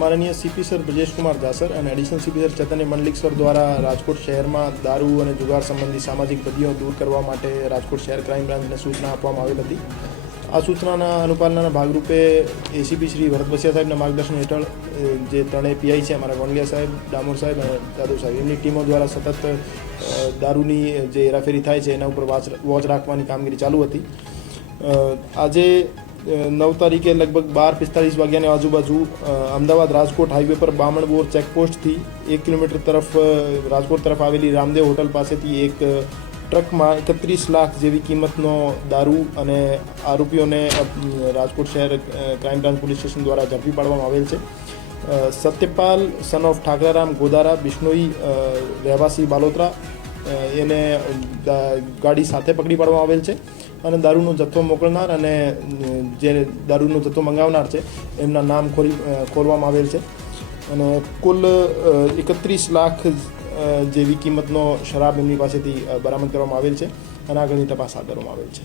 માનનીય CP sir Brajesh Kumar જાસર અને additional CP sir ચૈતન્ય મંડલિક sir દ્વારા રાજકોટ શહેરમાં દારૂ અને જુગાર સંબંધી સામાજિક બદીઓ દૂર કરવા માટે રાજકોટ શહેર ક્રાઇમ બ્રાન્ચને સૂચના આપવામાં આવેલ હતી। આ સૂચનાના અનુપાલનના ભાગરૂપે એસીપી શ્રી ભરત બસિયા સાહેબના માર્ગદર્શન હેઠળ જે ત્રણેય પીઆઈ છે અમારા ગોંડલિયા સાહેબ, ડામોર સાહેબ અને જાદવ સાહેબ, એમની ટીમો દ્વારા સતત દારૂની જે હેરાફેરી થાય છે એના ઉપર વોચ રાખવાની કામગીરી ચાલુ હતી। આજે 9 તારીખે લગભગ 12:45 વાગ્યાની આજુબાજુ અમદાવાદ રાજકોટ હાઈવે પર બામણબોર ચેકપોસ્ટથી 1 કિલોમીટર તરફ રાજકોટ તરફ આવેલી રામદેવ હોટલ પાસેથી એક ટ્રકમાં 31 લાખ જેવી કિંમતનો દારૂ અને આરોપીઓને રાજકોટ શહેર ક્રાઇમ બ્રાન્ચ પોલીસ સ્ટેશન દ્વારા ઝડપી પાડવામાં આવેલ છે। સત્યપાલ સન ઓફ ઠાકરારામ ગોદારા બિશ્નોઈ રહેવાસી બાલોતરા એને ગાડી સાથે પકડી પાડવામાં આવેલ છે અને દારૂનો જથ્થો મોકલનાર અને જે દારૂનો જથ્થો મંગાવનાર છે એમના નામ ખોલવામાં આવેલ છે અને કુલ 31 લાખ જેવી કિંમતનો શરાબ એમની પાસેથી બરામદ કરવામાં આવેલ છે અને આગળની તપાસ હાથ ધરવામાં આવેલ છે।